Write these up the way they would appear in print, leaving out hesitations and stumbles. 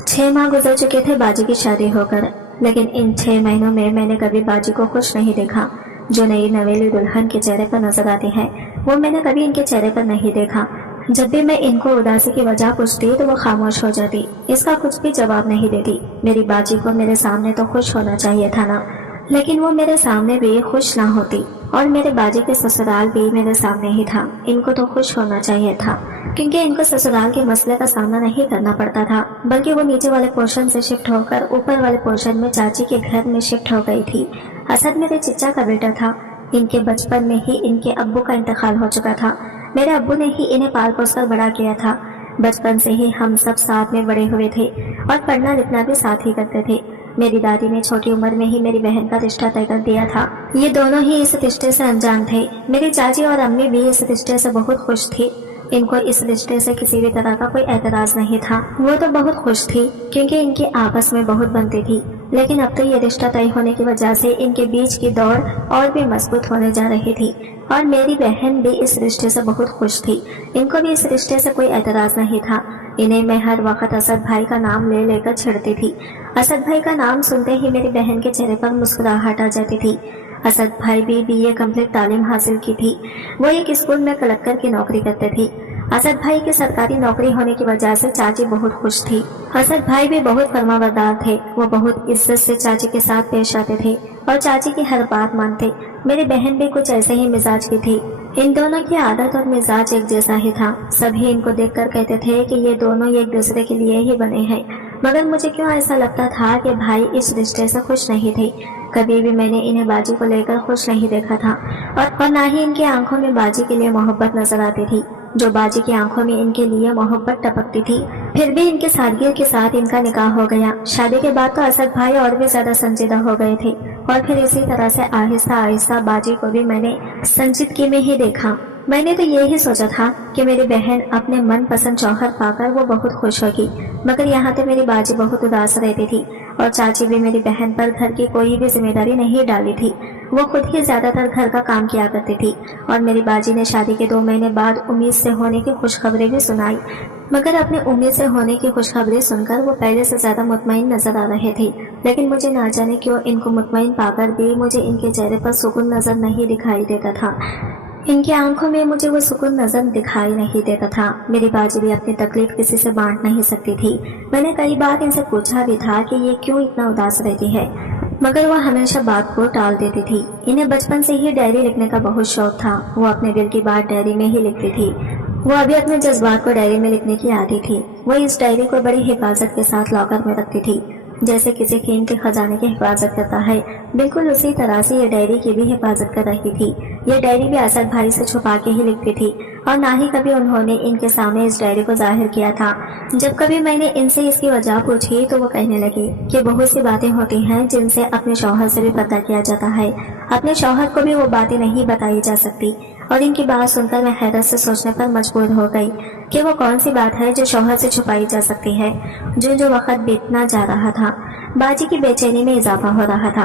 6 माह गुजर चुके थे बाजी की शादी होकर, लेकिन इन 6 महीनों में मैंने कभी बाजी को खुश नहीं देखा। जो नई नवेली दुल्हन के चेहरे पर नजर आती है वो मैंने कभी इनके चेहरे पर नहीं देखा। जब भी मैं इनको उदासी की वजह पूछती तो वो खामोश हो जाती, इसका कुछ भी जवाब नहीं देती। मेरी बाजी को मेरे सामने तो खुश होना चाहिए था ना, लेकिन वो मेरे सामने भी खुश ना होती। और मेरे बाजी के ससुराल भी मेरे सामने ही था, इनको तो खुश होना चाहिए था, क्योंकि इनको ससुराल के मसले का सामना नहीं करना पड़ता था, बल्कि वो नीचे वाले पोर्शन से शिफ्ट होकर ऊपर वाले पोर्शन में चाची के घर में शिफ्ट हो गई थी। असद मेरे चिच्चा का बेटा था। इनके बचपन में ही इनके अब्बू का इंतकाल हो चुका था। मेरे अब्बू ने ही इन्हें पाल पोस कर बड़ा किया था। बचपन से ही हम सब साथ में बड़े हुए थे और पढ़ना लिखना भी साथ ही करते थे। मेरी दादी ने छोटी उम्र में ही मेरी बहन का रिश्ता तय कर दिया था। ये दोनों ही इस रिश्ते से अनजान थे। मेरी चाची और अम्मी भी इस रिश्ते से बहुत खुश थी। इनको इस रिश्ते से किसी भी तरह का कोई एतराज नहीं था। वो तो बहुत खुश थी क्योंकि इनकी आपस में बहुत बनती थी। लेकिन अब तो ये रिश्ता तय होने की वजह से इनके बीच की दौड़ और भी मजबूत होने जा रही थी। और मेरी बहन भी इस रिश्ते से बहुत खुश थी। इनको भी इस रिश्ते से कोई एतराज नहीं था। इन्हें मैं हर वक्त असद भाई का नाम ले लेकर छेड़ती थी। असद भाई का नाम सुनते ही मेरी बहन के चेहरे पर मुस्कुराहट आ जाती थी। असद भाई भी बीए कंप्लीट तालीम हासिल की थी। वो एक स्कूल में कलेक्टर की नौकरी करते थे। असद भाई की सरकारी नौकरी होने की वजह से चाची बहुत खुश थी। असद भाई भी बहुत फरमाबरदार थे। वो बहुत इज्जत से चाची के साथ पेश आते थे और चाची की हर बात मानते। मेरी बहन भी कुछ ऐसे ही मिजाज की थी। इन दोनों की आदत और मिजाज एक जैसा ही था। सभी इनको देखकर कहते थे कि ये दोनों एक दूसरे के लिए ही बने हैं। मगर मुझे क्यों ऐसा लगता था कि भाई इस रिश्ते से खुश नहीं थे। कभी भी मैंने इन्हें बाजी को लेकर खुश नहीं देखा था और ना ही इनकी आंखों में बाजी के लिए मोहब्बत नजर आती थी। जो बाजी की आंखों में इनके लिए मोहब्बत टपकती थी। फिर भी इनकी सादगी के साथ इनका निकाह हो गया। शादी के बाद तो असद भाई और भी ज्यादा संजीदा हो गए थे और फिर इसी तरह से आहिस्ता आहिस्ता बाजी को भी मैंने संजीदगी में ही देखा। मैंने तो यही सोचा था कि मेरी बहन अपने मन पसंद शौहर पाकर वो बहुत खुश होगी, मगर यहाँ तो मेरी बाजी बहुत उदास रहती थी और चाची भी मेरी बहन पर घर की कोई भी जिम्मेदारी नहीं डाली थी। वो खुद ही ज्यादातर घर का काम किया करती थी और मेरी बाजी ने शादी के 2 महीने बाद उम्मीद से होने की खुशखबरी भी सुनाई। मगर अपने उम्मीद से होने की खुशखबरी सुनकर वो पहले से ज्यादा मुतमईन नजर आ रहे थे। लेकिन मुझे ना जाने क्यों इनको मुतमईन पाकर भी मुझे इनके चेहरे पर सुकून नजर नहीं दिखाई देता था। इनकी आंखों में मुझे वो सुकून नजर दिखाई नहीं देता था। मेरी बाजी भी अपनी तकलीफ किसी से बांट नहीं सकती थी। मैंने कई बार इनसे पूछा भी था कि ये क्यों इतना उदास रहती है, मगर वह हमेशा बात को टाल देती थी। इन्हें बचपन से ही डायरी लिखने का बहुत शौक था। वो अपने दिल की बात डायरी में ही लिखती थी। वो अभी अपने जज्बात को डायरी में लिखने की आदी थी। वो इस डायरी को बड़ी हिफाजत के साथ लॉकर में रखती थी, जैसे किसी कीमती खजाने की हिफाजत करता है। बिल्कुल उसी तरह से ये डायरी की भी हिफाजत कर रही थी। ये डायरी भी असद भाई से छुपा के ही लिखती थी और ना ही कभी उन्होंने इनके सामने इस डायरी को जाहिर किया था। जब कभी मैंने इनसे इसकी वजह पूछी तो वो कहने लगी कि बहुत सी बातें होती हैं जिनसे अपने शौहर से भी पता किया जाता है। अपने शौहर को भी वो बातें नहीं बताई जा सकती। और इनकी बात सुनकर मैं हैरत से सोचने पर मजबूर हो गई कि वो कौन सी बात है जो शौहर से छुपाई जा सकती है। जो वक्त बीतना जा रहा था, बाजी की बेचैनी में इजाफा हो रहा था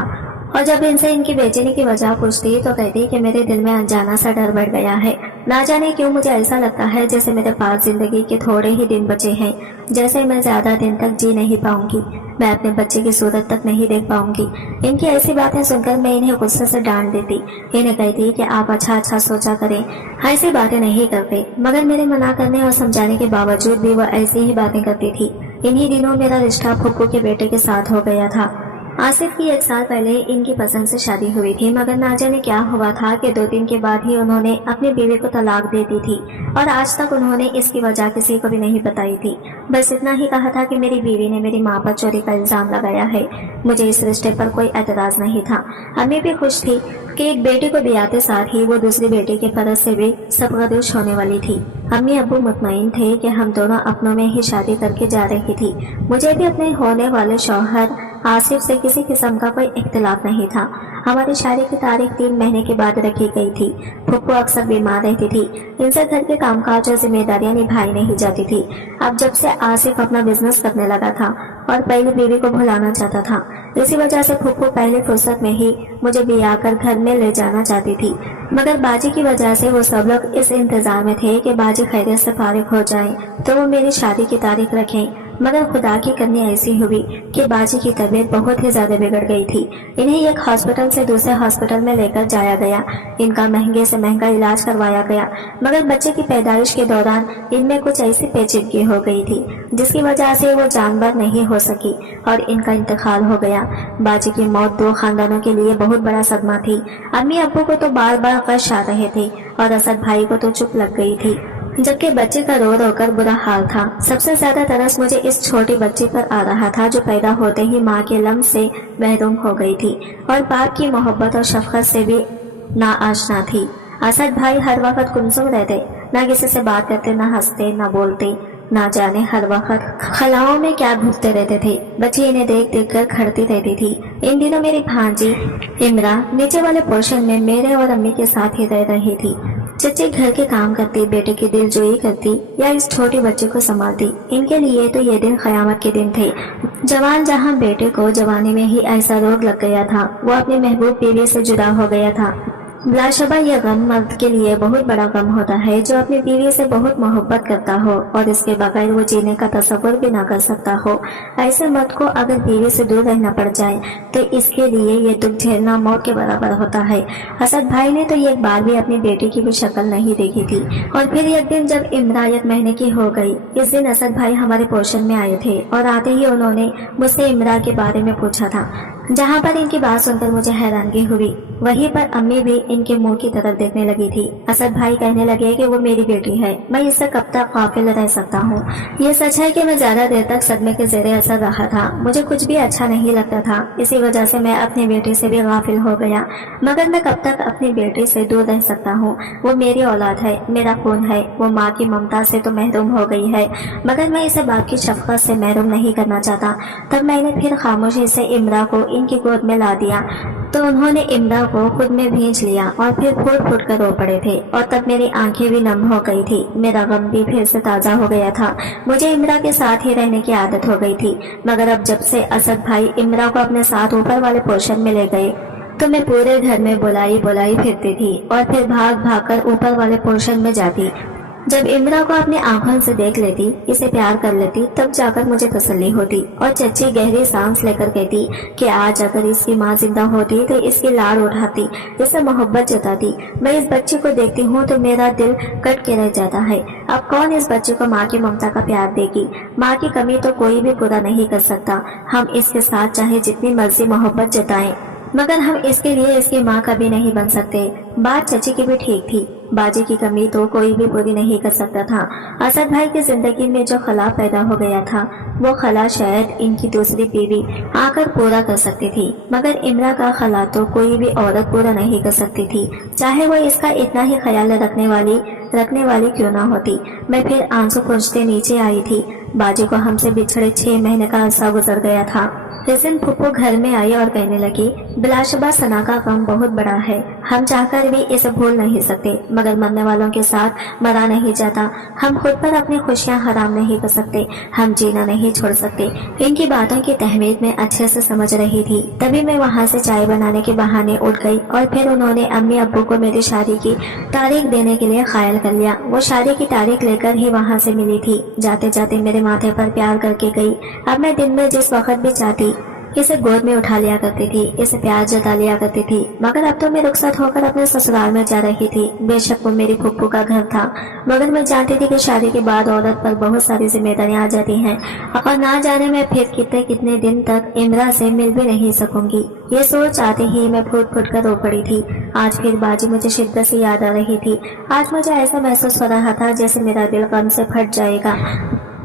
और जब इनसे इनकी बेचैनी की वजह पूछती तो कहती कि मेरे दिल में अनजाना सा डर बढ़ गया है। ना जाने क्यों मुझे ऐसा लगता है जैसे मेरे पास जिंदगी के थोड़े ही दिन बचे हैं, जैसे मैं ज्यादा दिन तक जी नहीं पाऊंगी, मैं अपने बच्चे की सूरत तक नहीं देख पाऊंगी। इनकी ऐसी बातें सुनकर मैं इन्हें गुस्से से डांट देती। इन्हें कहती कि आप अच्छा सोचा करें, ऐसी बातें नहीं करते। मगर मेरे मना करने और समझाने के बावजूद भी वो ऐसी ही बातें करती थी। इन्हीं दिनों मेरा रिश्ता फुप्पू के बेटे के साथ हो गया था। आसिफ की 1 साल पहले इनकी पसंद से शादी हुई थी, मगर ना जाने क्या हुआ था कि 2 दिन के बाद ही उन्होंने अपनी बीवी को तलाक दे दी थी और आज तक उन्होंने इसकी वजह किसी को भी नहीं बताई थी। बस इतना ही कहा था कि मेरी बीवी ने मेरी माँ पर चोरी का इल्जाम लगाया है। मुझे इस रिश्ते पर कोई एतराज नहीं था। अम्मी भी खुश थी कि एक बेटी को ब्याहते साथ ही वो दूसरी बेटी के फर्ज से भी सबकदोश होने वाली थी। अम्मी अब्बू मुतमईन थे कि हम दोनों अपनों में ही शादी करके जा रही थी। मुझे भी अपने होने वाले शौहर आसिफ से किसी किस्म का कोई इख्तिलाफ नहीं था। हमारी शादी की तारीख 3 महीने के बाद रखी गई थी। फुप्पू अक्सर बीमार रहती थी। इनसे घर के कामकाज और जिम्मेदारियां निभाई नहीं जाती थी। अब जब से आसिफ अपना बिजनेस करने लगा था और पहली बीवी को भुलाना चाहता था, इसी वजह से फुप्पू पहले फुर्सत में ही मुझे ब्याह कर घर में ले जाना चाहती थी। मगर बाजी की वजह से वो सब लोग इस इंतजार में थे कि बाजी खैरियत से फारिग हो जाएं तो वो मेरी शादी की तारीख रखें। मगर खुदा की करनी ऐसी हुई कि बाजी की तबीयत बहुत ही ज्यादा बिगड़ गई थी। इन्हें एक हॉस्पिटल से दूसरे हॉस्पिटल में लेकर जाया गया। इनका महंगे से महंगा इलाज करवाया गया, मगर बच्चे की पैदाइश के दौरान इनमें कुछ ऐसी पेचीदगी हो गई थी जिसकी वजह से वो जानवर नहीं हो सकी और इनका इंतकाल हो गया। बाजी की मौत दो खानदानों के लिए बहुत बड़ा सदमा थी। अम्मी अब्बू को तो बार बार कष्ट आ रहे थे और असद भाई को तो चुप लग गई थी, जबकि बच्चे का रो रो कर बुरा हाल था। सबसे ज्यादा तरस मुझे इस छोटी बच्ची पर आ रहा था जो पैदा होते ही माँ के लम्ब से महरूम हो गई थी और बाप की मोहब्बत और शफकत से भी नाआशना थी। असद भाई हर वक्त गुमसुम रहते, ना किसी से बात करते, ना हंसते, ना बोलते, ना जाने हर वक्त खलाओं में क्या घूमते रहते थे। बच्ची इन्हें देख देख कर खड़ती रहती थी। इन दिनों मेरी भांजी इमरा नीचे वाले पोर्शन में मेरे और अम्मी के साथ ही रह रही थी। चच्ची घर के काम करती, बेटे की दिलजोई करती या इस छोटी बच्चे को संभालती। इनके लिए तो ये दिन कयामत के दिन थे। जवान जहां बेटे को जवानी में ही ऐसा रोग लग गया था, वो अपनी महबूब बीवी से जुदा हो गया था। बिलाशुबा यह गम मर्द के लिए बहुत बड़ा गम होता है जो अपनी बीवी से बहुत मोहब्बत करता हो और इसके बगैर वो जीने का तसव्वुर भी ना कर सकता हो। ऐसे मर्द को अगर बीवी से दूर रहना पड़ जाए तो इसके लिए ये दुख झेलना मौत के बराबर होता है। असद भाई ने तो एक बार भी अपनी बेटी की भी शक्ल नहीं देखी थी। और फिर एक दिन जब इमरा 1 महीने की हो गई, इस दिन असद भाई हमारे पोर्शन में आए थे और आते ही उन्होंने मुझसे इमरा के बारे में पूछा था। जहाँ पर इनकी बात सुनकर मुझे हैरानगी हुई, वहीं पर अम्मी भी इनके मुंह की तरफ देखने लगी थी। असद भाई कहने लगे कि वो मेरी बेटी है, मैं इससे कब तक गाफिल रह सकता हूँ। ये सच है कि मैं ज्यादा देर तक सदमे के जेरे असर रहा था। मुझे कुछ भी अच्छा नहीं लगता था, इसी वजह से मैं अपनी बेटी से भी गाफिल हो गया। मगर मैं कब तक अपनी बेटी से दूर रह सकता हूँ। वो मेरी औलाद है, मेरा खून है। वो माँ की ममता से तो महरूम हो गई है, मगर मैं इसे बाप की शफकत से महरूम नहीं करना चाहता। तब मैंने फिर खामोशी से इमरा को इनकी गोद में ला दिया तो उन्होंने इमरा को खुद में भींच लिया और फिर फूट फूट कर रो पड़े थे और तब मेरी आंखें भी नम हो गई थी। मेरा गम भी फिर से ताज़ा हो गया था। मुझे इमरा के साथ ही रहने की आदत हो गई थी, मगर अब जब से असद भाई इमरा को अपने साथ ऊपर वाले पोर्शन में ले गए तो मैं पूरे घर में बुलाई फिरती थी और फिर भाग भाग कर ऊपर वाले पोर्शन में जाती। जब इमरा को अपनी आंखों से देख लेती, इसे प्यार कर लेती, तब जाकर मुझे तसल्ली होती और चच्ची गहरी सांस लेकर कहती कि आज अगर इसकी माँ जिंदा होती तो इसकी लाड़ उठाती, इसे मोहब्बत जताती। मैं इस बच्चे को देखती हूँ तो मेरा दिल कट के रह जाता है। अब कौन इस बच्चे को माँ की ममता का प्यार देगी। माँ की कमी तो कोई भी पूरा नहीं कर सकता। हम इसके साथ चाहे जितनी मर्जी मोहब्बत जताएं, मगर हम इसके लिए इसकी माँ कभी नहीं बन सकते। बात चची की भी ठीक थी, बाजी की कमी तो कोई भी पूरी नहीं कर सकता था। असद भाई की जिंदगी में जो खला पैदा हो गया था, वो खला शायद इनकी दूसरी बीवी आकर पूरा कर सकती थी, मगर इमरा का खला तो कोई भी औरत पूरा नहीं कर सकती थी, चाहे वो इसका इतना ही ख्याल रखने वाली क्यों ना होती। मैं फिर आंसू पोंछते नीचे आई थी। बाजी को हमसे बिछड़े 6 महीने का अरसा गुजर गया था। इस दिन फुप्पो घर में आई और कहने लगी, बिलाशुबा सना का गम बहुत बड़ा है, हम चाहकर भी इसे भूल नहीं सकते, मगर मरने वालों के साथ मरा नहीं जाता। हम खुद पर अपनी खुशियां हराम नहीं कर सकते, हम जीना नहीं छोड़ सकते। इनकी बातों की तहमीद में अच्छे से समझ रही थी। तभी मैं वहाँ से चाय बनाने के बहाने उठ गई और फिर उन्होंने अम्मी अब्बू को मेरी शादी की तारीख देने के लिए कायल कर लिया। वो शादी की तारीख लेकर ही वहाँ से मिली थी। जाते जाते मेरे माथे पर प्यार करके गई। अब मैं दिन में जिस वक्त भी चाहती इसे गोद में उठा लिया करती थी, इसे प्यार जता लिया करती थी। मगर अब तो मैं रुखसत होकर अपने ससुराल में जा रही थी। बेशक वो मेरी फुप्पू का घर था, मगर मैं जानती थी कि शादी के बाद औरत पर बहुत सारी जिम्मेदारियां आ जाती हैं और ना जाने मैं फिर कितने दिन तक इमरा से मिल भी नहीं सकूंगी। ये सोच आते ही मैं फूट फूट कर रो पड़ी थी। आज फिर बाजी मुझे शिद्दत से याद आ रही थी। आज मुझे ऐसा महसूस हो रहा था जैसे मेरा दिल गम से फट जाएगा।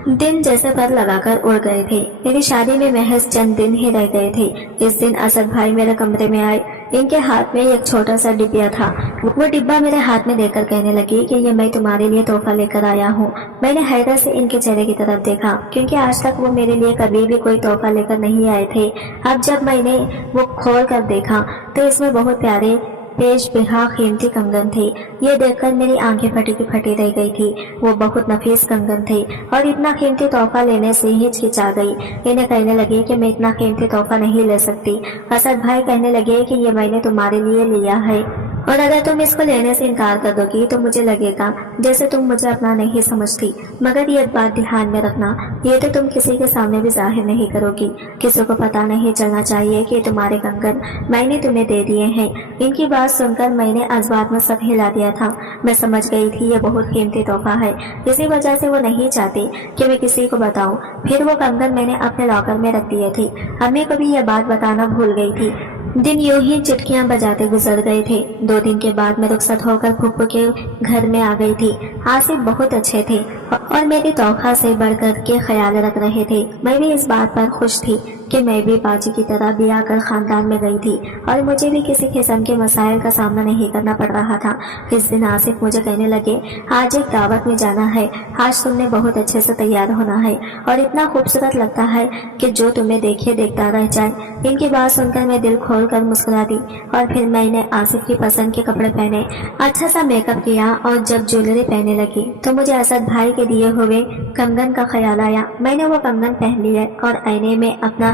दिन जैसे पर लगाकर उड़ गए थे। मेरी शादी में महज चंद दिन ही रह गए थे। इस दिन असद भाई मेरे कमरे में आए। इनके हाथ में एक छोटा सा डिब्बा था। वो डिब्बा मेरे हाथ में देकर कहने लगी कि ये मैं तुम्हारे लिए तोहफा लेकर आया हूँ। मैंने हैरत से इनके चेहरे की तरफ देखा, क्योंकि आज तक वो मेरे लिए कभी भी कोई तोहफा लेकर नहीं आए थे। अब जब मैंने वो खोल कर देखा तो इसमें बहुत प्यारे पेश बिहा कीमती कंगन थे। ये देखकर मेरी आंखें फटी की फटी रह गई थी। वो बहुत नफीस कंगन थे और इतना कीमती तोहफा लेने से हिचकिचा गई। इन्हें कहने लगी कि मैं इतना कीमती तोहफा नहीं ले सकती। असद भाई कहने लगे कि ये मैंने तुम्हारे लिए लिया है। और अगर तुम इसको लेने से इनकार कर दोगी तो मुझे लगेगा जैसे तुम मुझे अपना नहीं समझती। मगर ये बात ध्यान में रखना, ये तो तुम किसी के सामने भी जाहिर नहीं करोगी। किसी को पता नहीं चलना चाहिए कि तुम्हारे कंगन मैंने तुम्हें दे दिए हैं। इनकी बात सुनकर मैंने अजबात में सर हिला दिया था। मैं समझ गई थी ये बहुत कीमती तोहफा है, इसी वजह से वो नहीं चाहती कि मैं किसी को बताऊं। फिर वो कंगन मैंने अपने लॉकर में रख दिए थे। अम्मी को भी यह बात बताना भूल गई थी। दिन यूं ही चुटकियां बजाते गुजर गए थे। 2 दिन के बाद मैं रुखसत होकर फूफू के घर में आ गई थी। आसिफ बहुत अच्छे थे और मेरी तौखा से बढ़कर के ख्याल रख रहे थे। मैं भी इस बात पर खुश थी कि मैं भी बाजी की तरह ब्याह कर खानदान में गई थी और मुझे भी किसी किस्म के मसाइल का सामना नहीं करना पड़ रहा था। इस दिन आसिफ मुझे कहने लगे, आज एक दावत में जाना है, आज तुमने बहुत अच्छे से तैयार होना है और इतना खूबसूरत लगता है कि जो तुम्हें देखे देखता रह जाए। इनकी बात सुनकर मैं दिल खोल कर मुस्कुरा दी और फिर मैंने आसिफ की पसंद के कपड़े पहने, अच्छा सा मेकअप किया और जब ज्वेलरी पहनने लगी तो मुझे असद भाई के दिए हुए कंगन का ख्याल आया। मैंने वो कंगन पहन लिया और आईने में अपना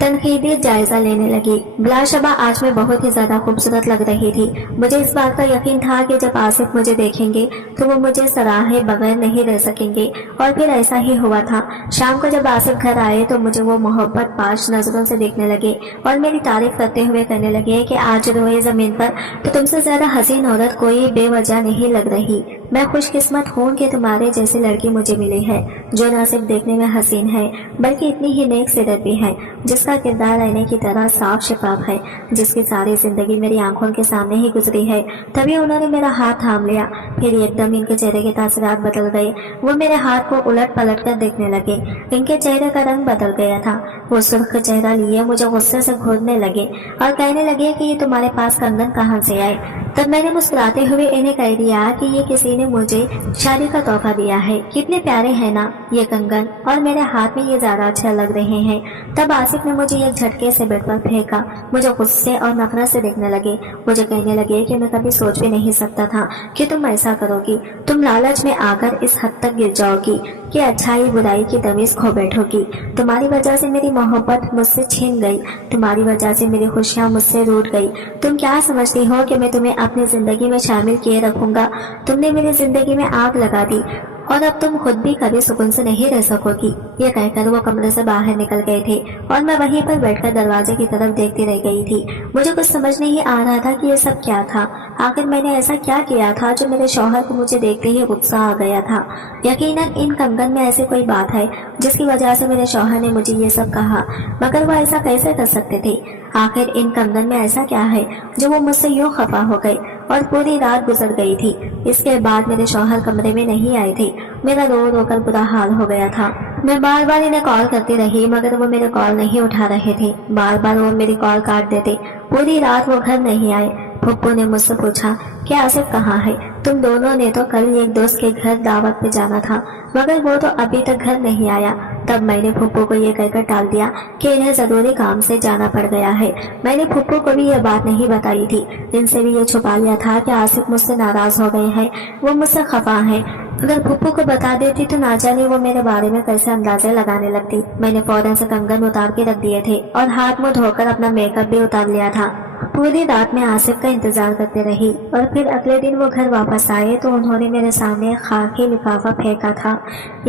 तनकीदी जायजा लेने लगी। बिलाशबा आज मैं बहुत ही ज्यादा खूबसूरत लग रही थी। मुझे इस बात का यकीन था कि जब आसिफ मुझे देखेंगे तो वो मुझे सराहे बगैर नहीं रह सकेंगे और फिर ऐसा ही हुआ था। शाम को जब आसिफ घर आए तो मुझे वो मोहब्बत पाश नजरों से देखने लगे और मेरी तारीफ करते हुए कहने लगे कि आज रोए जमीन पर तो तुमसे ज्यादा हसीन औरत कोई बेवजह नहीं लग रही। मैं खुशकिस्मत हूँ कि तुम्हारे जैसी लड़की मुझे मिली है जो न सिर्फ देखने में हसीन है बल्कि इतनी ही नेक सीरत भी है, जिसका किरदार आईने की तरह साफ शफाफ है, जिसकी सारी जिंदगी मेरी आंखों के सामने ही गुजरी है। तभी उन्होंने मेरा हाथ थाम लिया। फिर एकदम इनके चेहरे के तासरात बदल गए। वो मेरे हाथ को उलट पलट कर देखने लगे। इनके चेहरे का रंग बदल गया था। वो सुर्ख चेहरा लिए मुझे गुस्से से घूरने लगे और कहने लगे कि ये तुम्हारे पास कंगन कहाँ से आए। तब मैंने मुस्कुराते हुए इन्हें कह दिया कि ये किसी ने मुझे शादी का तोहफा दिया है। कितने प्यारे हैं ना ये कंगन, और मेरे हाथ में ये ज्यादा अच्छा लग रहे हैं। तब आसिफ ने मुझे एक झटके से बेड पर फेंका। मुझे गुस्से और नफरत से देखने लगे। मुझे कहने लगे कि मैं कभी सोच भी नहीं सकता था कि तुम ऐसा करोगी। तुम लालच में आकर इस हद तक गिर जाओगी कि अच्छाई बुराई की तमीज खो बैठोगी। तुम्हारी वजह से मेरी मोहब्बत मुझसे छीन गई। तुम्हारी वजह से मेरी खुशियाँ मुझसे रूठ गई। तुम क्या समझती हो कि मैं तुम्हें अपनी जिंदगी में शामिल किए रखूंगा? तुमने मेरी जिंदगी में आग लगा दी और अब तुम खुद भी कभी सुकून से नहीं रह सकोगी। ये कहकर वो कमरे से बाहर निकल गए थे और मैं वहीं पर बैठकर दरवाजे की तरफ देखती रह गई थी। मुझे कुछ समझ नहीं आ रहा था कि ये सब क्या था। आखिर मैंने ऐसा क्या किया था जो मेरे शौहर को मुझे देखते ही गुस्सा आ गया था। यकीनन इन कंगन में ऐसी कोई बात है जिसकी वजह से मेरे शौहर ने मुझे ये सब कहा, मगर वो ऐसा कैसे कर सकते थे? आखिर इन कंगन में ऐसा क्या है जो वो मुझसे यूं खफा हो गए? और पूरी रात गुजर गई थी। इसके बाद मेरे शौहर कमरे में नहीं आए थे। मेरा रो रो कर बुरा हाल हो गया था। मैं बार बार इन्हें कॉल करती रही मगर वो मेरे कॉल नहीं उठा रहे थे। बार बार वो मेरी कॉल काट देते। पूरी रात वो घर नहीं आए। पप्पू ने मुझसे पूछा कि आसिफ कहाँ है? तुम दोनों ने तो कल एक दोस्त के घर दावत पे जाना था मगर वो तो अभी तक घर नहीं आया। तब मैंने फुप्पू को ये कहकर टाल दिया कि इन्हें जरूरी काम से जाना पड़ गया है। मैंने फुप्पू को भी ये बात नहीं बताई थी। इनसे भी ये छुपा लिया था कि आसिफ मुझसे नाराज हो गए हैं, वो मुझसे खफा हैं। अगर फुप्पू को बता देती तो ना जाने वो मेरे बारे में कैसे अंदाजे लगाने लगती। मैंने फौरन से कंगन उतार के रख दिए थे और हाथ मुंह धोकर अपना मेकअप भी उतार लिया था। पूरी रात में आसिफ का इंतजार करते रही और फिर अगले दिन वो घर वापस आए तो उन्होंने मेरे सामने खाकी लिफाफा फेंका था।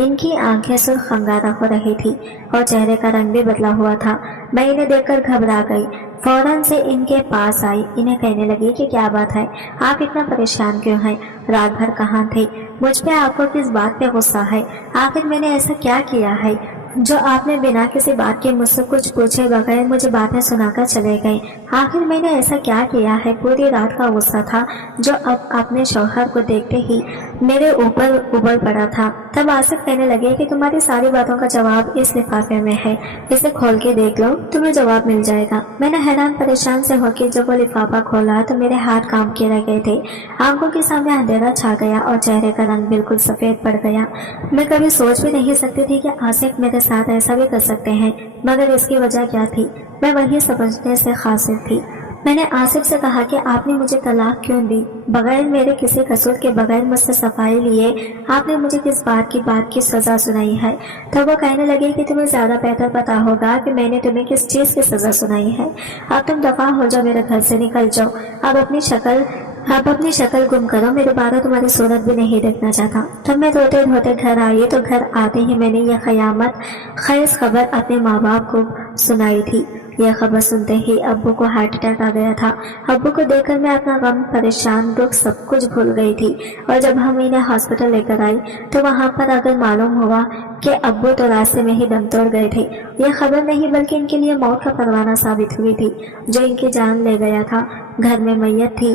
इनकी आंखें सुर्ख अंगारा हो रही थी और चेहरे का रंग भी बदला हुआ था। मैं इन्हें देखकर घबरा गई। फौरन से इनके पास आई। इन्हें कहने लगी कि क्या बात है, आप इतना परेशान क्यों हैं? रात भर कहाँ थे? मुझ पे आपको किस बात पे गुस्सा है? आखिर मैंने ऐसा क्या किया है जो आपने बिना किसी बात के मुझसे कुछ पूछे बगैर मुझे बातें सुनाकर चले गए? आखिर मैंने ऐसा क्या किया है? पूरी रात का गुस्सा था जो अब अपने शौहर को देखते ही मेरे ऊपर उबल पड़ा था। तब आसिफ कहने लगे कि तुम्हारी सारी बातों का जवाब इस लिफाफे में है, इसे खोल के देख लो, तुम्हें जवाब मिल जाएगा। मैंने हैरान परेशान से होकर जब वो लिफाफा खोला तो मेरे हाथ काम किए रह गए थे। आंखों के सामने अंधेरा छा गया और चेहरे का रंग बिल्कुल सफेद पड़ गया। मैं कभी सोच भी नहीं सकती थी कि आसिफ मेरे साथ ऐसा भी कर सकते हैं, मगर इसकी वजह क्या थी मैं वही समझने से कासिर थी। मैंने आसिफ से कहा कि आपने मुझे तलाक क्यों दी? बगैर मेरे किसी कसूर के, बगैर मुझसे सफाई लिए आपने मुझे किस बात की सजा सुनाई है? तब वो कहने लगे कि तुम्हें ज्यादा बेहतर पता होगा कि मैंने तुम्हें किस चीज की सजा सुनाई है। अब तुम दफा हो जाओ, मेरे घर से निकल जाओ। अब अपनी शक्ल आप अपनी शक्ल गुम करो, मैं दोबारा तुम्हारी सूरत भी नहीं देखना चाहता। तब मैं रोते धोते घर आई तो घर आते ही मैंने यह क़यामत ख़ैज़ खबर अपने माँ बाप को सुनाई थी। यह खबर सुनते ही अब्बू को हार्ट अटैक आ गया था। अब्बू को देखकर मैं अपना गम, परेशान, दुख सब कुछ भूल गई थी। और जब हम इन्हें हॉस्पिटल लेकर आई तो वहाँ पर अगर मालूम हुआ कि अब्बू तो रास्ते में ही दम तोड़ गए थे। यह खबर नहीं बल्कि इनके लिए मौत का परवाना साबित हुई थी, जो इनकी जान ले गया था। घर में मैयत थी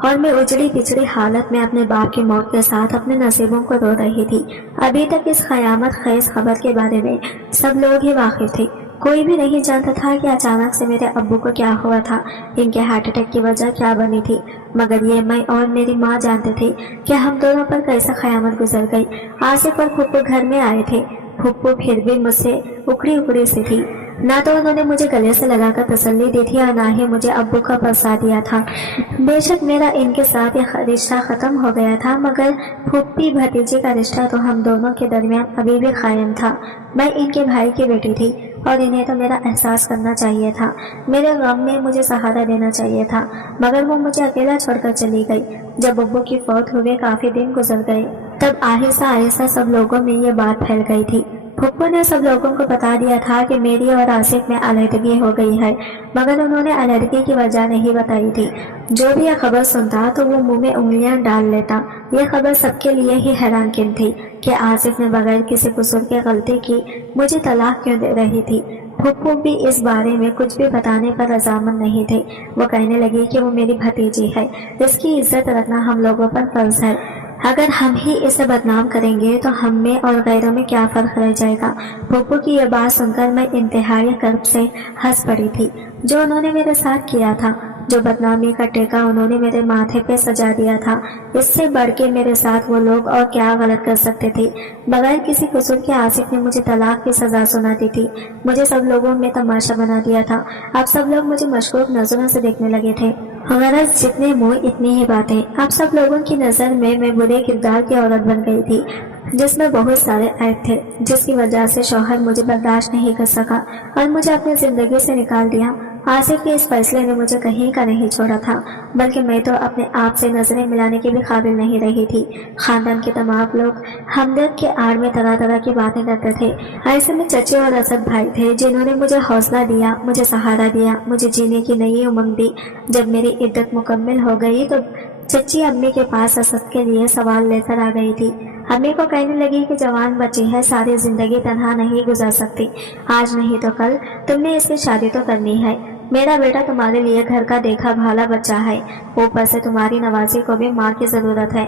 और मैं उजड़ी पिछड़ी हालत में अपने बाप की मौत के साथ अपने नसीबों को रो रही थी। अभी तक इस क़यामत ख़ैज़ खबर के बारे में सब लोग ही वाकिफ थे। कोई भी नहीं जानता था कि अचानक से मेरे अब्बू को क्या हुआ था, इनके हार्ट अटैक की वजह क्या बनी थी। मगर ये मैं और मेरी माँ जानते थे कि हम दोनों पर कैसे क़यामत गुजर गई। आसिफ और फुप्पू घर में आए थे। फुप्पू फिर भी मुझसे उखड़ी उखड़ी सी थी। ना तो उन्होंने मुझे गले से लगाकर तसल्ली दी थी और ना ही मुझे अब्बू का बरसा दिया था। बेशक मेरा इनके साथ यह रिश्ता ख़त्म हो गया था, मगर फुप्पी भतीजे का रिश्ता तो हम दोनों के दरमियान अभी भी कायम था। मैं इनके भाई की बेटी थी और इन्हें तो मेरा एहसास करना चाहिए था। मेरे गम में मुझे सहारा देना चाहिए था, मगर वो मुझे अकेला छोड़कर चली गई। जब अब्बू की फौत हुए काफ़ी दिन गुजर गए, तब आहिस्ता आहिस्ता सब लोगों में ये बात फैल गई थी। फुप्पू ने सब लोगों को बता दिया था कि मेरी और आसिफ में एलर्जी हो गई है, मगर उन्होंने एलर्जी की वजह नहीं बताई थी। जो भी यह खबर सुनता तो वो मुंह में उंगलियां डाल लेता। यह खबर सबके लिए ही हैरानकुन थी कि आसिफ ने बगैर किसी कसूर की गलती की मुझे तलाक क्यों दे रही थी। फुप्पू भी इस बारे में कुछ भी बताने पर रजामंद नहीं थे। वो कहने लगी कि वो मेरी भतीजी है, इसकी इज्जत रखना हम लोगों पर फर्ज है। अगर हम ही इसे बदनाम करेंगे तो हम में और गैरों में क्या फर्क रह जाएगा। फुप्पू की यह बात सुनकर मैं इंतहाई कर्ब से हंस पड़ी थी। जो उन्होंने मेरे साथ किया था, जो बदनामी का टेका उन्होंने मेरे माथे पे सजा दिया था, इससे बढ़ के मेरे साथ वो लोग और क्या गलत कर सकते थे। बगैर किसी कसूर के आसिफ ने मुझे तलाक की सजा सुना दी थी। मुझे सब लोगों में तमाशा बना दिया था। अब सब लोग मुझे मशकूक नजरों से देखने लगे थे। गरज जितने मुंह इतनी ही बातें। अब सब लोगों की नज़र में मैं बुरे किरदार की औरत बन गई थी, जिसमें बहुत सारे ऐब थे, जिसकी वजह से शौहर मुझे बर्दाश्त नहीं कर सका और मुझे अपनी ज़िंदगी से निकाल दिया। आसिफ के इस फैसले ने मुझे कहीं का नहीं छोड़ा था, बल्कि मैं तो अपने आप से नजरें मिलाने के भी काबिल नहीं रही थी। खानदान के तमाम लोग हमदर्द के आड़ में तरह तरह की बातें करते थे। ऐसे में चचे और असद भाई थे, जिन्होंने मुझे हौसला दिया, मुझे सहारा दिया, मुझे जीने की नई उमंग दी। जब मेरी इद्दत मुकम्मल हो गई तो चची अम्मी के पास असद के लिए सवाल लेकर आ गई थी। अम्मी को कहने लगी कि जवान बच्ची है, सारी जिंदगी तन्हा नहीं गुजार सकती। आज नहीं तो कल तुमने इसकी शादी तो करनी है। मेरा बेटा तुम्हारे लिए घर का देखा भाला बच्चा है, ऊपर से तुम्हारी नवाजी को भी माँ की जरूरत है।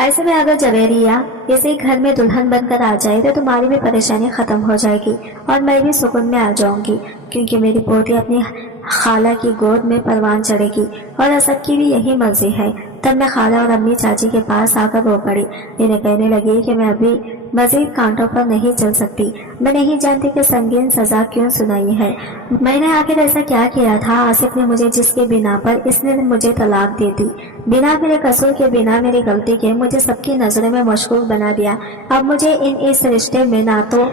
ऐसे में अगर जवेरिया इसी घर में दुल्हन बनकर आ जाए तो तुम्हारी भी परेशानी खत्म हो जाएगी और मैं भी सुकून में आ जाऊंगी, क्योंकि मेरी पोती अपनी खाला की गोद में परवान चढ़ेगी और असद की भी यही मर्जी है। तब मैं खाला और अम्मी चाची के पास आकर रो पड़ी। इन्हें कहने लगी कि मैं अभी मजीद कांटों पर नहीं चल सकती। मैं नहीं जानती कि संगीन सजा क्यों सुनाई है। मैंने आखिर ऐसा क्या किया था आसिफ ने मुझे, जिसके बिना पर इसने मुझे तलाक दे दी। बिना मेरे कसूर के, बिना मेरी गलती के मुझे सबकी नजरों में मशकूक बना दिया। अब मुझे इस रिश्ते में ना तो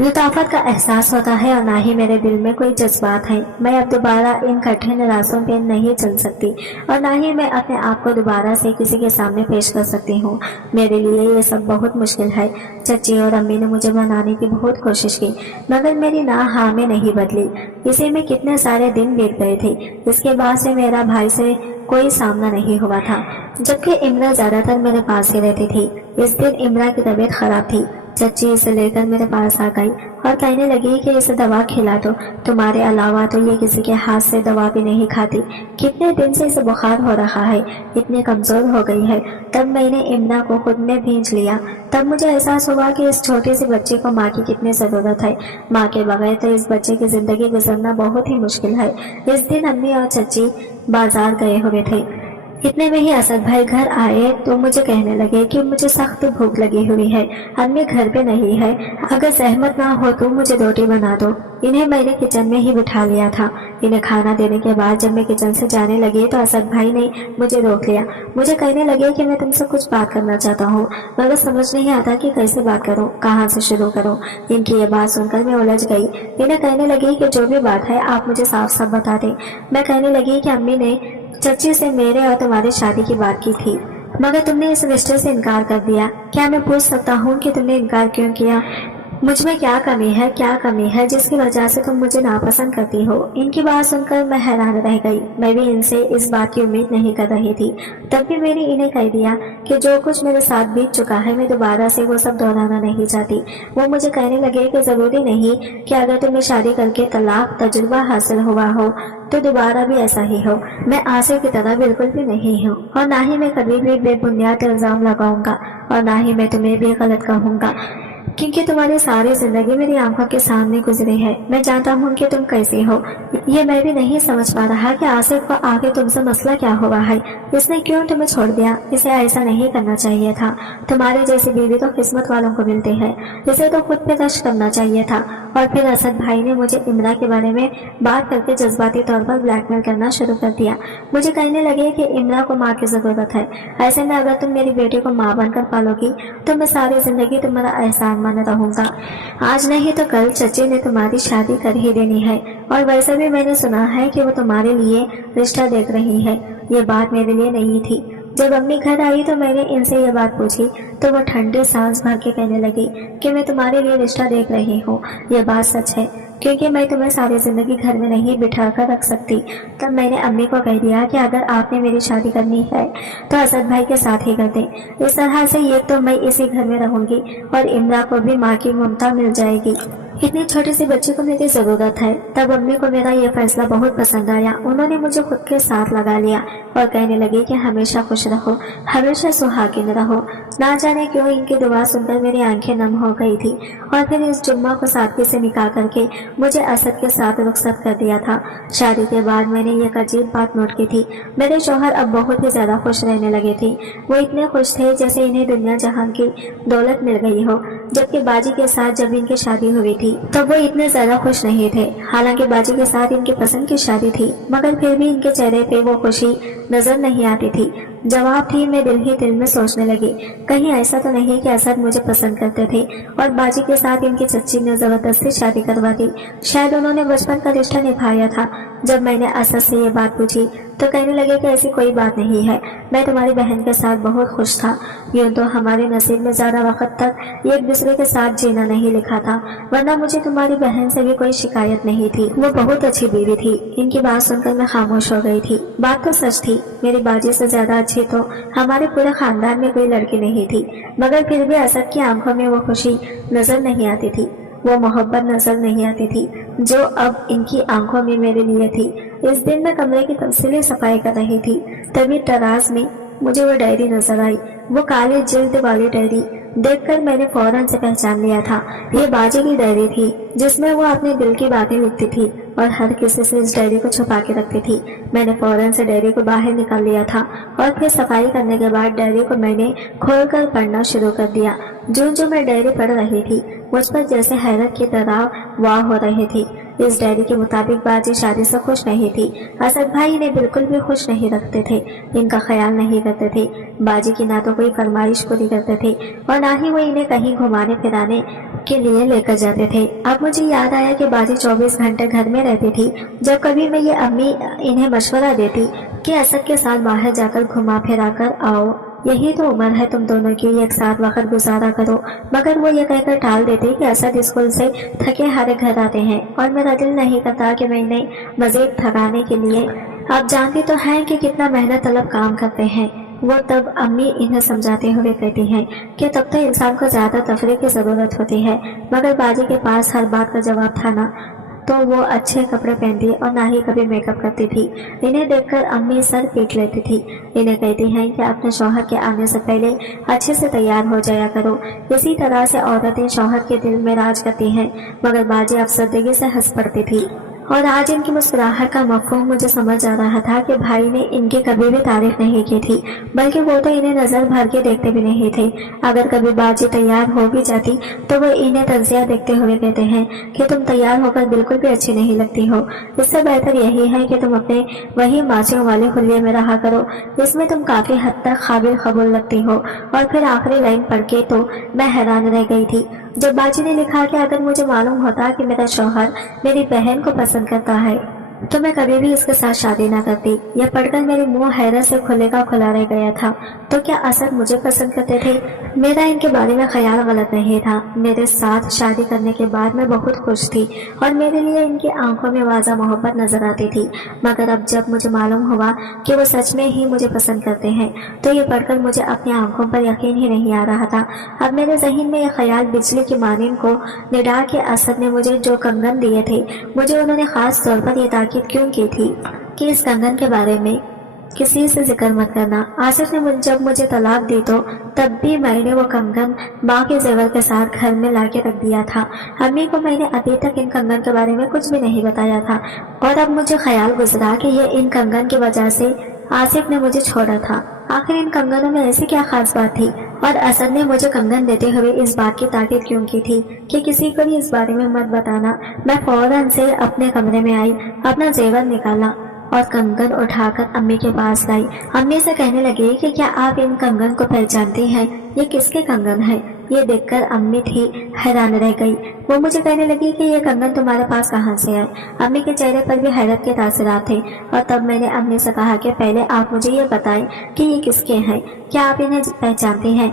लताफत का एहसास होता है और ना ही मेरे दिल में कोई जज्बात है। मैं अब दोबारा इन कठिन रास्तों पे नहीं चल सकती और ना ही मैं अपने आप को दोबारा से किसी के सामने पेश कर सकती हूँ। मेरे लिए ये सब बहुत मुश्किल है। चची और अम्मी ने मुझे मनाने की बहुत कोशिश की, मगर मेरी ना हाँ में नहीं बदली। इसी में कितने सारे दिन बीत गए थे। इसके बाद से मेरा भाई से कोई सामना नहीं हुआ था, जबकि इमरा ज्यादातर मेरे पास ही रहती थी। इस दिन इमरा की तबीयत खराब थी। चची इसे लेकर मेरे पास आ गई और कहने लगी कि इसे दवा खिला दो, तुम्हारे अलावा तो ये किसी के हाथ से दवा भी नहीं खाती। कितने दिन से इसे बुखार हो रहा है, इतनी कमजोर हो गई है। तब मैंने इमना को खुद में भींच लिया। तब मुझे एहसास हुआ कि इस छोटे से बच्चे को माँ की कितनी जरूरत है। माँ के बगैर तो इस बच्चे की जिंदगी गुजरना बहुत ही मुश्किल है। इस दिन अम्मी और चची बाजार गए हुए थे। इतने में ही असद भाई घर आए तो मुझे कहने लगे कि मुझे सख्त भूख लगी हुई है, अम्मी घर पे नहीं है, अगर सहमत ना हो तो मुझे रोटी बना दो। इन्हें मैंने किचन में ही बिठा लिया था। इन्हें खाना देने के बाद जब मैं किचन से जाने लगी तो असद भाई ने मुझे रोक लिया। मुझे कहने लगे कि मैं तुमसे कुछ बात करना चाहता हूँ, मगर समझ नहीं आता कि कैसे बात करूँ, कहाँ से शुरू करूँ। इनकी ये बात सुनकर मैं उलझ गई। इन्हें कहने लगी कि जो भी बात है आप मुझे साफ साफ बता दें। मैं कहने लगी कि अम्मी ने चच्ची से मेरे और तुम्हारी शादी की बात की थी, मगर तुमने इस रिश्ते से इनकार कर दिया। क्या मैं पूछ सकता हूँ कि तुमने इनकार क्यों किया? मुझ में क्या कमी है जिसकी वजह से तुम मुझे नापसंद करती हो? इनकी बात सुनकर मैं हैरान रह गई। मैं भी इनसे इस बात की उम्मीद नहीं कर रही थी। तब भी मैंने इन्हें कह दिया कि जो कुछ मेरे साथ बीत चुका है मैं दोबारा से वो सब दोहराना नहीं चाहती। वो मुझे कहने लगे कि जरूरी नहीं कि अगर तुम्हें शादी करके तलाक तजुर्बा हासिल हुआ हो तो दोबारा भी ऐसा ही हो। मैं आसिफ की तरह बिल्कुल भी नहीं हूँ, और ना ही मैं कभी भी बेबुनियाद इल्जाम लगाऊंगा, और ना ही मैं तुम्हें भी गलत कहूँगा, क्योंकि तुम्हारी सारी जिंदगी मेरी आंखों के सामने गुजरी है। मैं जानता हूँ कि तुम कैसी हो। ये मैं भी नहीं समझ पा रहा कि आसिफ को आगे तुमसे मसला क्या हुआ है। इसने क्यों तुम्हें छोड़ दिया? इसे ऐसा नहीं करना चाहिए था। तुम्हारी जैसी बीवी तो किस्मत वालों को मिलती है। इसे तो खुद पे रश करना चाहिए था। और फिर असद भाई ने मुझे इमरा के बारे में बात करके जज्बाती तौर पर ब्लैकमेल करना शुरू कर दिया। मुझे कहने लगे कि इमरा को माँ की जरूरत है। ऐसे में अगर तुम मेरी बेटी को माँ बनकर पालोगी तो मैं सारी जिंदगी तुम्हारा एहसान माने रहूंगा। आज नहीं तो कल चच्ची ने तुम्हारी शादी कर ही देनी है, और वैसे भी मैंने सुना है कि वो तुम्हारे लिए रिश्ता देख रही है। ये बात मेरे लिए नहीं थी। जब अम्मी घर आई तो मैंने इनसे ये बात पूछी तो वो ठंडी सांस भर के कहने लगी कि मैं तुम्हारे लिए रिश्ता देख रही हूँ। ये बात सच है, क्योंकि मैं तुम्हें सारी जिंदगी घर में नहीं बिठा कर रख सकती। तब मैंने अम्मी को कह दिया कि अगर आपने मेरी शादी करनी है तो असद भाई के साथ ही कर दें। इस तरह से ये तो मैं इसी घर में रहूंगी और इमरा को भी माँ की ममता मिल जाएगी। इतनी छोटी सी बच्ची को मेरी जरूरत है। तब अम्मी को मेरा यह फैसला बहुत पसंद आया। उन्होंने मुझे खुद के साथ लगा लिया और कहने लगी कि हमेशा खुश रहो, हमेशा सुहागिन रहो। ना जाने क्यों इनकी दुआ सुनकर मेरी आंखें नम हो गई थी। और फिर इस जुम्मा को सादगी से निकाह करके मुझे असद के साथ रुखसत कर दिया था। शादी के बाद मैंने एक अजीब बात नोट की थी। मेरे शौहर अब बहुत ही ज्यादा खुश रहने लगे थे। वो इतने खुश थे जैसे इन्हें दुनिया जहां की दौलत मिल गई हो। जबकि बाजी के साथ जब इनकी शादी हुई थी तब वो इतने ज्यादा खुश नहीं थे। हालांकि बाजी के साथ इनकी पसंद की शादी थी, मगर फिर भी इनके चेहरे पे वो खुशी नजर नहीं आती थी। जवाब थी मैं दिल ही दिल में सोचने लगी, कहीं ऐसा तो नहीं कि असद मुझे पसंद करते थे और बाजी के साथ इनकी चच्ची ने जबरदस्ती शादी करवा दी। शायद उन्होंने बचपन का रिश्ता निभाया था। जब मैंने असद से ये बात पूछी तो कहने लगे कि ऐसी कोई बात नहीं है, मैं तुम्हारी बहन के साथ बहुत खुश था। यूं तो हमारे नसीब में ज्यादा वक्त तक एक दूसरे के साथ जीना नहीं लिखा था, वरना मुझे तुम्हारी बहन से भी कोई शिकायत नहीं थी। वो बहुत अच्छी बीवी थी। इनकी बात सुनकर मैं खामोश हो गई थी। बात तो सच थी, मेरी बाजी से ज्यादा अच्छी तो हमारे पूरे खानदान में कोई लड़की नहीं थी, मगर फिर भी असद की आंखों में वो खुशी नजर नहीं आती थी, वो मोहब्बत नजर नहीं आती थी जो अब इनकी आंखों में मेरे लिए थी। इस दिन मैं कमरे की तफसीली सफाई कर रही थी, तभी दराज में मुझे वो डायरी नजर आई। वो काली जिल्द वाली डायरी देखकर मैंने फौरन से पहचान लिया था। ये बाजी की डायरी थी जिसमें वो अपने दिल की बातें लिखती थी और हर किसी से इस डायरी को छुपा के रखती थी। मैंने फौरन से डायरी को बाहर निकाल लिया था और फिर सफाई करने के बाद डायरी को मैंने खोलकर पढ़ना शुरू कर दिया। जो मैं डायरी पढ़ रही थी मुझ पर जैसे हैरत की तरह वाह हो रही थी। इस डायरी के मुताबिक बाजी शादी से खुश नहीं थी। असद भाई इन्हें बिल्कुल भी खुश नहीं रखते थे, इनका ख्याल नहीं करते थे। बाजी की ना तो कोई फरमाइश पूरी करते थे और ना ही वो इन्हें कहीं घुमाने फिराने के लिए लेकर जाते थे। अब मुझे याद आया कि बाजी 24 घंटे घर में रहती थी। जब कभी मैं ये अम्मी इन्हें मशवरा देती कि असद के साथ बाहर जाकर घुमा फिरा कर आओ, यही तो उम्र है तुम दोनों की, एक साथ वक्त गुजारा करो, मगर वो ये कहकर टाल देते कि असद स्कूल से थके हारे घर आते हैं और मेरा दिल नहीं करता कि मैं इन्हें मजीद थकाने के लिए। आप जानती तो हैं कि कितना मेहनत तलब काम करते हैं। वो तब अम्मी इन्हें समझाते हुए कहती हैं कि तब तो इंसान को ज्यादा तफरीह की जरूरत होती है, मगर बाजी के पास हर बात का जवाब था ना, तो वो अच्छे कपड़े पहनती और ना ही कभी मेकअप करती थी। इन्हें देखकर अम्मी सर पीट लेती थी। इन्हें कहती हैं कि अपने शौहर के आने से पहले अच्छे से तैयार हो जाया करो। इसी तरह से औरतें शौहर के दिल में राज करती हैं, मगर बाजी अफसरदगी से हंस पड़ती थी। और आज इनकी मुस्कुराहट का मफहूम मुझे समझ आ रहा था कि भाई ने इनकी कभी भी तारीफ नहीं की थी, बल्कि वो तो इन्हें नजर भर के देखते भी नहीं थे। अगर कभी बाजी तैयार हो भी जाती तो वो इन्हें तंजिया देखते हुए कहते हैं कि तुम तैयार होकर बिल्कुल भी अच्छी नहीं लगती हो। इससे बेहतर यही है कि तुम अपने वही माचियों वाले हुलिये में रहा करो, इसमें तुम काफी हद तक काबिल कबूल लगती हो। और फिर आखिरी लाइन पढ़ के तो मैं हैरान रह गई थी जब बाजी ने लिखा कि अगर मुझे मालूम होता कि मेरा शौहर मेरी बहन को पसंद करता है तो मैं कभी भी इसके साथ शादी ना करती। यह पढ़कर मेरे मुंह हैरत से खुले का खुला रह गया था। तो क्या असद मुझे पसंद करते थे? मेरा इनके बारे में ख्याल गलत नहीं था। मेरे साथ शादी करने के बाद मैं बहुत खुश थी और मेरे लिए इनकी आंखों में वाज़ा मोहब्बत नजर आती थी। मगर अब जब मुझे मालूम हुआ कि वो सच में ही मुझे पसंद करते हैं तो ये पढ़कर मुझे अपनी आंखों पर यकीन ही नहीं आ रहा था। अब मेरे जहन में यह ख्याल बिजली की मानिंद को निडाल के असद ने मुझे जो कंगन दिए थे, मुझे उन्होंने खास तौर पर यह ताकीद क्यों की थी कि इस कंगन के बारे में किसी से जिक्र मत करना। आसिफ ने जब मुझे तलाक दी तो तब भी मैंने वो कंगन माँ के जेवर के साथ घर में लाके रख दिया था। अम्मी को मैंने अभी तक इन कंगन के बारे में कुछ भी नहीं बताया था और अब मुझे ख्याल गुजरा कि ये इन कंगन की वजह से आसिफ ने मुझे छोड़ा था। आखिर इन कंगनों में ऐसी क्या खास बात थी और असद ने मुझे कंगन देते हुए इस बात की ताकीद क्यों की थी कि किसी को भी इस बारे में मत बताना। मैं फौरन से अपने कमरे में आई, अपना जेवर निकाला और कंगन उठाकर अम्मी के पास लाई। अम्मी से कहने लगी कि क्या आप इन कंगन को पहचानती हैं? ये किसके कंगन है? ये देखकर अम्मी थी हैरान रह गई। वो मुझे कहने लगी कि ये कंगन तुम्हारे पास कहाँ से आए? अम्मी के चेहरे पर भी हैरत के तासरात थे और तब मैंने अम्मी से कहा कि पहले आप मुझे ये बताएं कि ये किसके हैं, क्या आप इन्हें पहचानती हैं?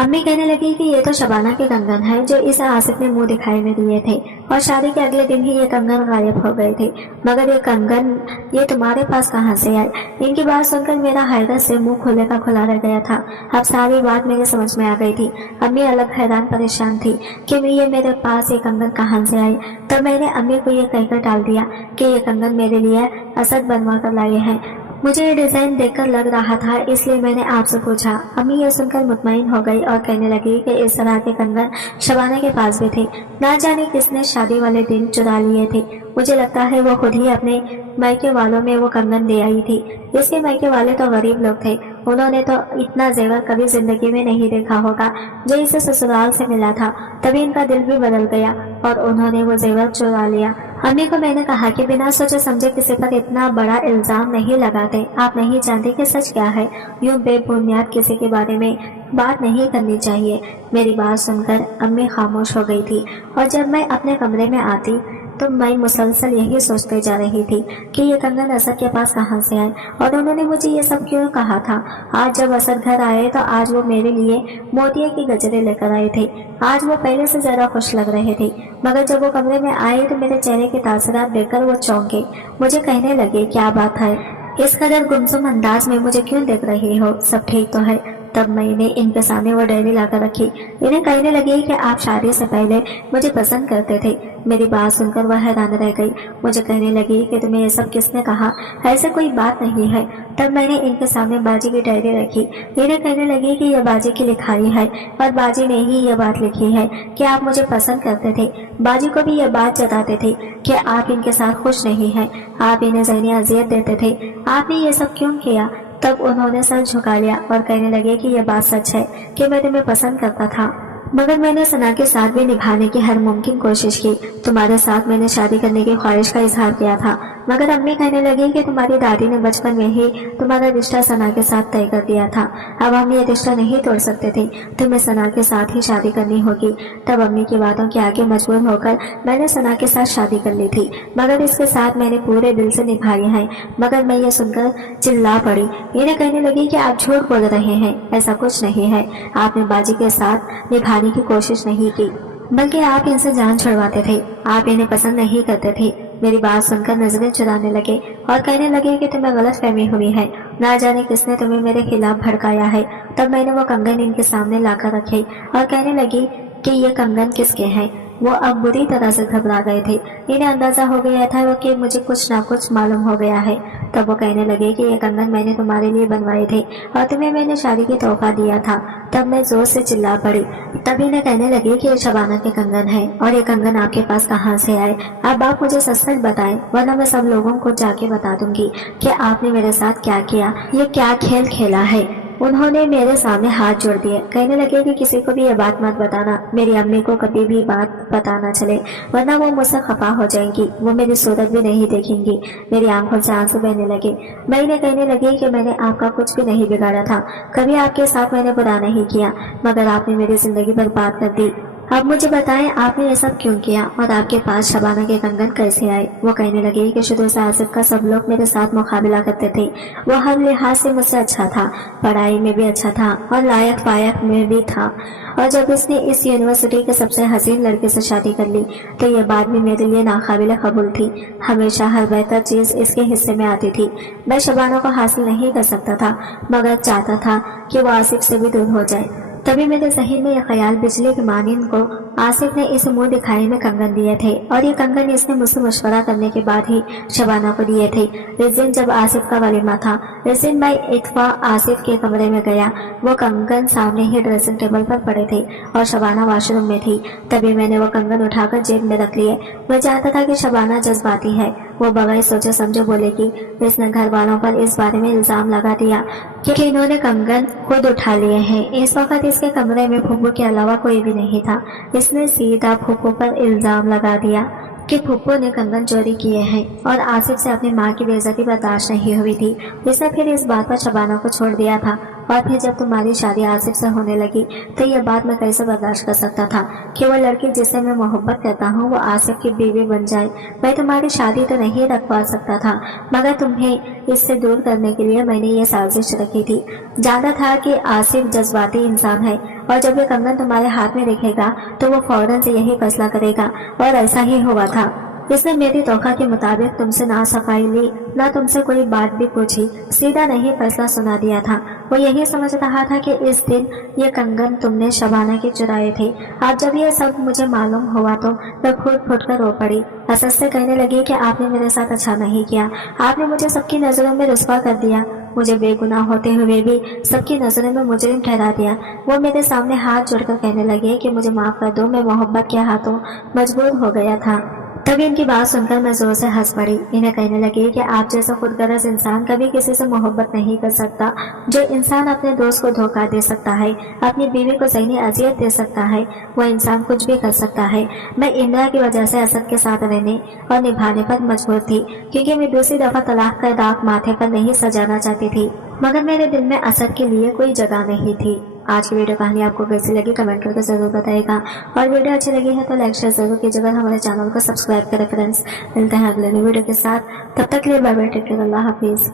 अम्मी कहने लगी कि ये तो शबाना के कंगन है जो इस आसिफ ने मुंह दिखाई में दिए थे और शादी के अगले दिन ही ये कंगन गायब हो गए थे। मगर ये कंगन ये तुम्हारे पास कहाँ से आए? इनकी बात सुनकर मेरा हैरत से मुंह खुले का खुला रह गया था। अब सारी बात मेरे समझ में आ गई थी। अम्मी अलग हैरान परेशान थी कि ये मेरे पास ये कंगन कहाँ से आए। तब मैंने अम्मी को ये कहकर टाल दिया कि ये कंगन मेरे लिए असद बनवा कर लाए हैं। मुझे ये डिजाइन देखकर लग रहा था इसलिए मैंने आपसे पूछा। अम्मी ये सुनकर मुतमईन हो गई और कहने लगी कि इस तरह के कंगन शबाना के पास भी थे। ना जाने किसने शादी वाले दिन चुरा लिए थे। मुझे लगता है वो खुद ही अपने मायके वालों में वो कंगन दे आई थी। इसके मायके वाले तो गरीब लोग थे, उन्होंने तो इतना जेवर कभी जिंदगी में नहीं देखा होगा जो इसे ससुराल से मिला था। तभी इनका दिल भी बदल गया और उन्होंने वो जेवर चुरा लिया। अम्मी को मैंने कहा कि बिना सोचे समझे किसी पर इतना बड़ा इल्जाम नहीं लगाते। आप नहीं जानते कि सच क्या है। यूं बेबुनियाद किसी के बारे में बात नहीं करनी चाहिए। मेरी बात सुनकर अम्मी खामोश हो गई थी और जब मैं अपने कमरे में आती तो मैं मुसलसल यही सोचते जा रही थी कि ये कंगन असद के पास कहाँ से आए और उन्होंने मुझे ये सब क्यों कहा था। आज जब असद घर आए तो आज वो मेरे लिए मोतिये की गजरे लेकर आए थे। आज वो पहले से ज्यादा खुश लग रहे थे। मगर जब वो कमरे में आए तो मेरे चेहरे के तासरात देखकर वो चौंके। मुझे कहने लगे, क्या बात है, इस कदर गुमसुम अंदाज में मुझे क्यों देख रही हो? सब ठीक तो है? तब मैंने इनके सामने वो डायरी लाकर रखी। इन्हें कहने लगी कि आप शादी से पहले मुझे पसंद करते थे। मेरी बात सुनकर वह हैरान रह गई। मुझे कहने लगी कि तुम्हें ये सब किसने कहा? ऐसा कोई बात नहीं है। तब मैंने इनके सामने बाजी की डायरी रखी। इन्हें कहने लगी कि यह बाजी की लिखाई है और बाजी ने ही यह बात लिखी है कि आप मुझे पसंद करते थे। बाजी को भी यह बात जताते थे कि आप इनके साथ खुश नहीं हैं, आप इन्हें ज़हनी अजियत देते थे। आपने ये सब क्यों किया? तब उन्होंने सर झुका लिया और कहने लगे कि यह बात सच है कि मैं तुम्हें पसंद करता था, मगर मैंने सना के साथ भी निभाने की हर मुमकिन कोशिश की। तुम्हारे साथ मैंने शादी करने की ख्वाहिश का इजहार किया था, मगर अम्मी कहने लगी कि तुम्हारी दादी ने बचपन में ही तुम्हारा रिश्ता सना के साथ तय कर दिया था। अब हम ये रिश्ता नहीं तोड़ सकते थे, तुम्हें सना के साथ ही शादी करनी होगी। तब अम्मी की बातों के आगे मजबूर होकर मैंने सना के साथ शादी कर ली थी, मगर इसके साथ मैंने पूरे दिल से निभाई है। मगर मैं ये सुनकर चिल्ला पड़ी। इन्हें कहने लगी कि आप झूठ बोल रहे हैं, ऐसा कुछ नहीं है। आपने बाजी के साथ निभाने की कोशिश नहीं की, बल्कि आप इनसे जान छुड़वाते थे। आप इन्हें पसंद नहीं करते थे। मेरी बात सुनकर नजरें चुराने लगे और कहने लगे कि तुम्हें गलत फहमी हुई है, ना जाने किसने तुम्हें मेरे खिलाफ भड़काया है। तब मैंने वो कंगन इनके सामने लाकर रखे और कहने लगी कि ये कंगन किसके हैं। वो अब बुरी तरह से घबरा गए थे। इन्हें अंदाजा हो गया था वो कि मुझे कुछ ना कुछ मालूम हो गया है। तब वो कहने लगे कि ये कंगन मैंने तुम्हारे लिए बनवाए थे और तुम्हें मैंने शादी की तोहफा दिया था। तब मैं जोर से चिल्ला पड़ी। तब इन्हें कहने लगे कि ये शबाना के कंगन है और ये कंगन आपके पास कहाँ से आए। अब आप मुझे सच सच बताएं, वरना मैं सब लोगों को जाके बता दूंगी कि आपने मेरे साथ क्या किया, ये क्या खेल खेला है। उन्होंने मेरे सामने हाथ जोड़ दिए। कहने लगे कि किसी को भी ये बात मत बताना, मेरी अम्मी को कभी भी बात पता ना चले, वरना वो मुझसे खफा हो जाएंगी, वो मेरी सूरत भी नहीं देखेंगी। मेरी आंखों से आंसू बहने लगे। मैं इन्हें कहने लगी कि मैंने आपका कुछ भी नहीं बिगाड़ा था, कभी आपके साथ मैंने बुरा नहीं किया, मगर आपने मेरी जिंदगी बर्बाद कर दी। अब मुझे बताएं आपने ये सब क्यों किया और आपके पास शबाना के कंगन कैसे आए। वो कहने लगी कि शुरू से आसिफ का सब लोग मेरे साथ मुकाबला करते थे। वो हर लिहाज से मुझसे अच्छा था, पढ़ाई में भी अच्छा था और लायक फायक में भी था। और जब इसने इस यूनिवर्सिटी के सबसे हसीन लड़के से शादी कर ली तो ये बात भी मेरे लिए नाकाबिल कबूल थी। हमेशा हर बेहतर चीज़ इसके हिस्से में आती थी। मैं शबाना को हासिल नहीं कर सकता था मगर चाहता था कि वो आसिफ से भी दूर हो जाए। तभी मेरे ज़हन में यह ख्याल बिजली के मानिंद को आसिफ ने इस मुंह दिखाई में कंगन दिए थे और ये कंगन इसने मुझसे मशवरा करने के बाद ही शबाना को दिए थे। इस दिन जब आसिफ का वलीमा था, इस दिन मैं इतफा आसिफ के कमरे में गया। वो कंगन सामने ही ड्रेसिंग टेबल पर पड़े थे और शबाना वॉशरूम में थी। तभी मैंने वो कंगन उठाकर जेब में रख लिए। मैं जानता था कि शबाना जज्बाती है। वो बगैर सोचे समझे बोले कि इसने घर वालों पर इस बारे में इल्जाम लगा दिया कि इन्होंने कंगन खुद उठा लिए हैं। इस वक्त इसके कमरे में फूफू के अलावा कोई भी नहीं था। इसने सीधा फूफू पर इल्जाम लगा दिया कि फूफू ने कंगन चोरी किए हैं और आसिफ से अपनी माँ की बेइज्जती बर्दाश्त नहीं हुई थी। इसने फिर इस बात पर शबाना को छोड़ दिया था। और फिर जब तुम्हारी शादी आसिफ से होने लगी तो यह बात मैं कैसे बर्दाश्त कर सकता था कि वो लड़की जिससे मैं मोहब्बत करता हूँ वो आसिफ की बीवी बन जाए। मैं तुम्हारी शादी तो नहीं रखवा सकता था मगर तुम्हें इससे दूर करने के लिए मैंने ये साजिश रखी थी। जानता था कि आसिफ जज्बाती इंसान है और जब ये कंगन तुम्हारे हाथ में दिखेगा तो वो फौरन से यही फैसला करेगा और ऐसा ही हुआ था। इसने मेरी तोखा के मुताबिक तुमसे ना सफाई ली ना तुमसे कोई बात भी पूछी, सीधा नहीं फैसला सुना दिया था। वो यही समझ रहा था कि इस दिन ये कंगन तुमने शबाना के चुराए थे। अब जब ये सब मुझे मालूम हुआ तो मैं फूट फूट कर रो पड़ी। असद से कहने लगी कि आपने मेरे साथ अच्छा नहीं किया, आपने मुझे सबकी नज़रों में रुस्वा कर दिया, मुझे बेगुनाह होते हुए भी सबकी नज़रों में मुजरिम ठहरा दिया। वो मेरे सामने हाथ जोड़कर कहने लगे कि मुझे माफ़ कर दो, मैं मोहब्बत के हाथों मजबूर हो गया था। तभी इनकी बात सुनकर मैं जोर से हंस पड़ी। इन्हें कहने लगी कि आप जैसा खुदगर्ज इंसान कभी किसी से मोहब्बत नहीं कर सकता। जो इंसान अपने दोस्त को धोखा दे सकता है, अपनी बीवी को ज़हनी अजियत दे सकता है, वो इंसान कुछ भी कर सकता है। मैं इमरा की वजह से असद के साथ रहने और निभाने पर मजबूर थी क्योंकि मैं दूसरी दफ़ा तलाक का दाग माथे पर नहीं सजाना चाहती थी, मगर मेरे दिल में असद के लिए कोई जगह नहीं थी। आज की वीडियो कहानी आपको कैसी लगी कमेंट करके ज़रूर बताइएगा और वीडियो अच्छी लगी है तो लाइक शेयर ज़रूर कीजिएगा। हमारे चैनल को सब्सक्राइब करें फ्रेंड्स। मिलते हैं अगले वीडियो के साथ, तब तक के लिए बाय बाय, टेक केयर, अल्लाह हाफिज़।